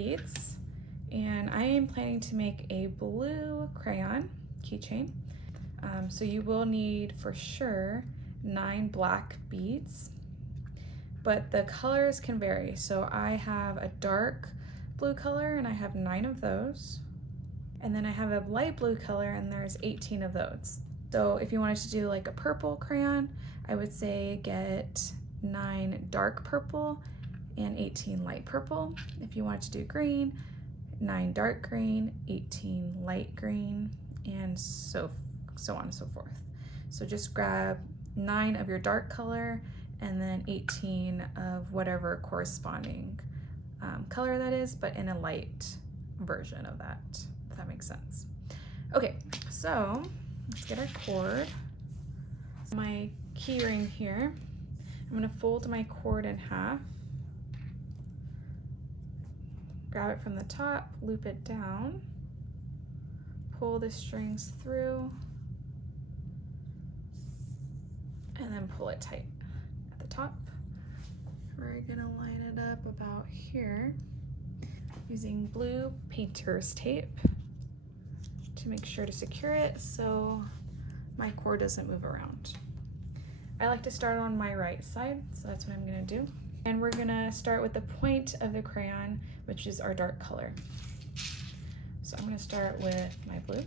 beads, and I am planning to make a blue crayon keychain. So you will need for sure 9 black beads, but the colors can vary. So I have a dark blue color and I have 9 of those. And then I have a light blue color and there's 18 of those. So if you wanted to do like a purple crayon, I would say get 9 dark purple and 18 light purple. If you wanted to do green, 9 dark green, 18 light green, and so on and so forth. So just grab 9 of your dark color and then 18 of whatever corresponding color that is, but in a light version of that, if that makes sense. Okay, so let's get our cord. My key ring here, I'm gonna fold my cord in half, grab it from the top, loop it down, pull the strings through, and then pull it tight at the top. We're gonna line it up about here using blue painter's tape to make sure to secure it so my cord doesn't move around. I like to start on my right side, so that's what I'm gonna do. And we're gonna start with the point of the crayon, which is our dark color. So I'm gonna start with my blue,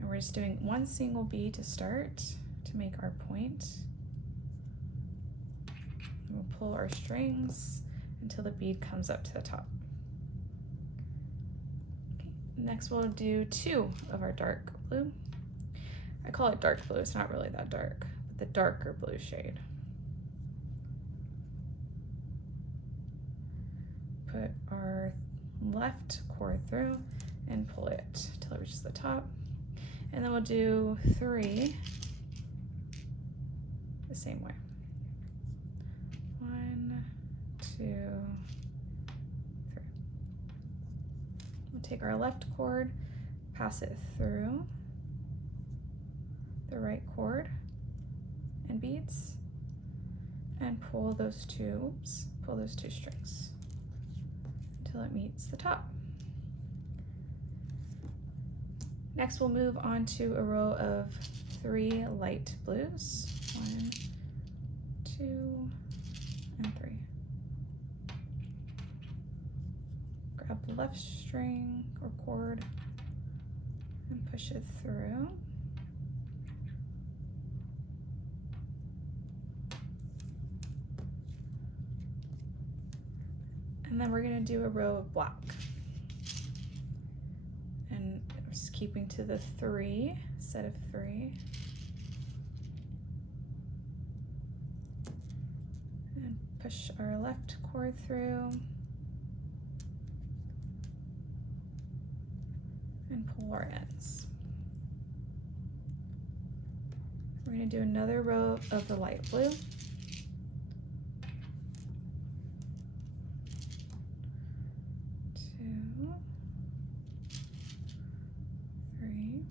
and we're just doing 1 single bead to start to make our point. And we'll pull our strings until the bead comes up to the top. Okay. Next we'll do 2 of our dark blue. I call it dark blue, it's not really that dark, but the darker blue shade. Put our left cord through and pull it till it reaches the top. And then we'll do 3 the same way. 1, 2, 3. We'll take our left cord, pass it through the right cord and beads, and pull those two strings until it meets the top. Next, we'll move on to a row of 3 light blues. 1, 2, and 3. Grab the left string or cord and push it through. And then we're gonna do a row of black. And just keeping to the 3, set of 3. And push our left cord through. And pull our ends. We're gonna do another row of the light blue. 2, 3.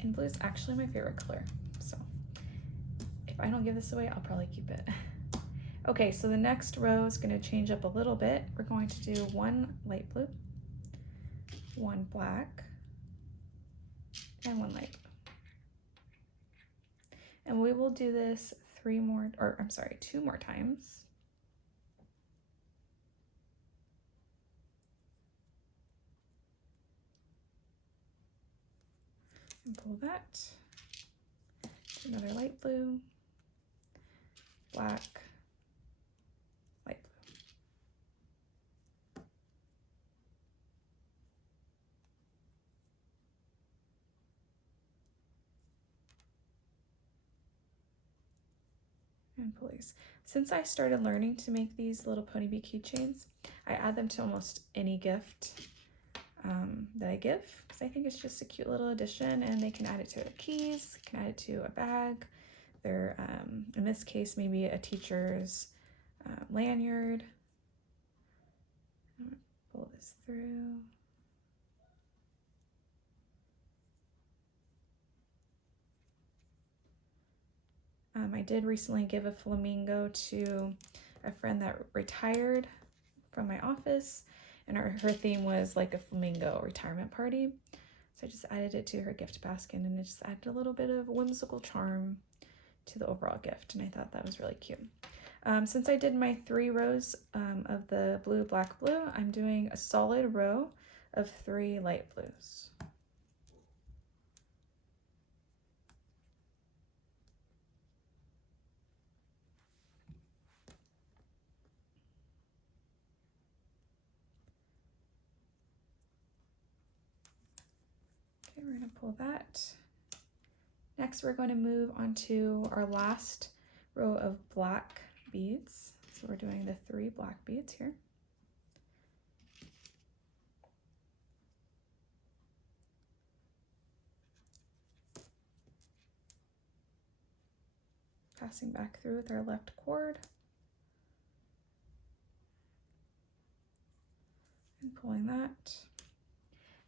And blue is actually my favorite color, so if I don't give this away, I'll probably keep it. Okay, so the next row is going to change up a little bit. We're going to do 1 light blue, 1 black, and 1 light blue. And we will do this 2 more times. And pull that. Another light blue, black, light blue. And pulleys. Since I started learning to make these little pony bead keychains, I add them to almost any gift that I give, because I think it's just a cute little addition, and they can add it to their keys, can add it to a bag, their, in this case, maybe a teacher's lanyard. Pull this through. I did recently give a flamingo to a friend that retired from my office, and her theme was like a flamingo retirement party. So I just added it to her gift basket, and it just added a little bit of whimsical charm to the overall gift, and I thought that was really cute. Since I did my 3 rows of the blue, black, blue, I'm doing a solid row of 3 light blues. Okay, we're going to pull that. Next, we're going to move on to our last row of black beads. So we're doing the 3 black beads here. Passing back through with our left cord. And pulling that.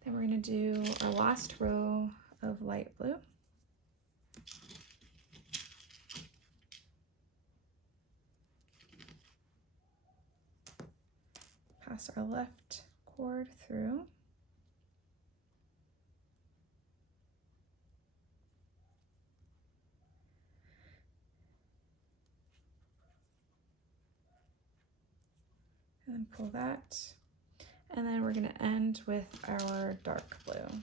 Then we're going to do our last row of light blue. Pass our left cord through. And then pull that. And then we're going to end with our dark blue.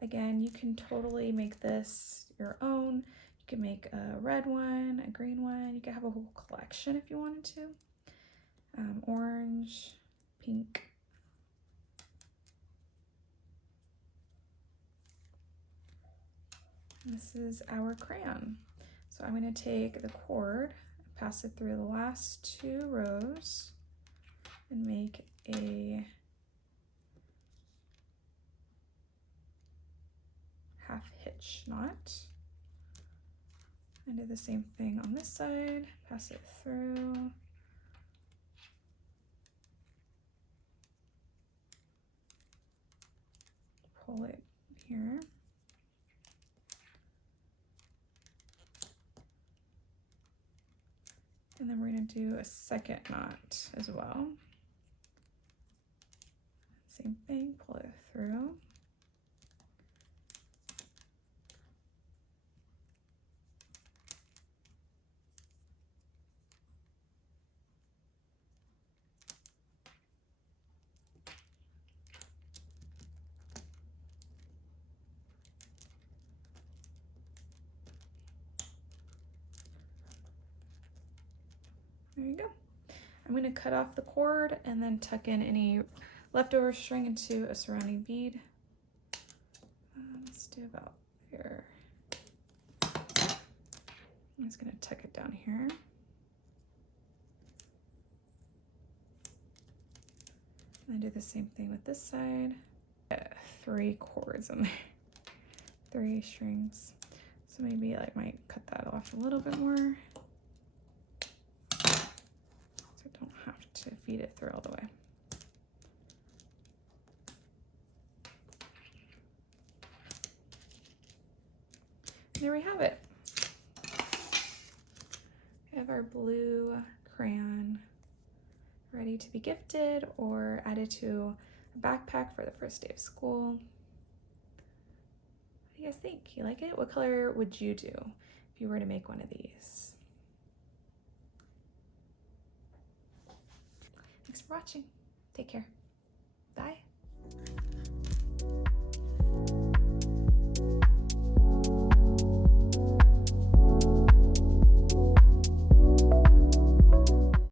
Again, you can totally make this your own. You can make a red one, a green one. You could have a whole collection if you wanted to. Orange, pink. This is our crayon. So I'm going to take the cord, pass it through the last 2 rows, and make a half hitch knot. And do the same thing on this side, pass it through. Pull it here. And then we're going to do a second knot as well. Same thing, pull it through. There you go. I'm going to cut off the cord and then tuck in any leftover string into a surrounding bead. Let's do about here. I'm just going to tuck it down here. And do the same thing with this side. 3 cords in there, 3 strings. So maybe I might cut that off a little bit more. Have to feed it through all the way. There we have it. We have our blue crayon ready to be gifted or added to a backpack for the first day of school. What do you guys think? You like it? What color would you do if you were to make one of these? Thanks for watching. Take care. Bye.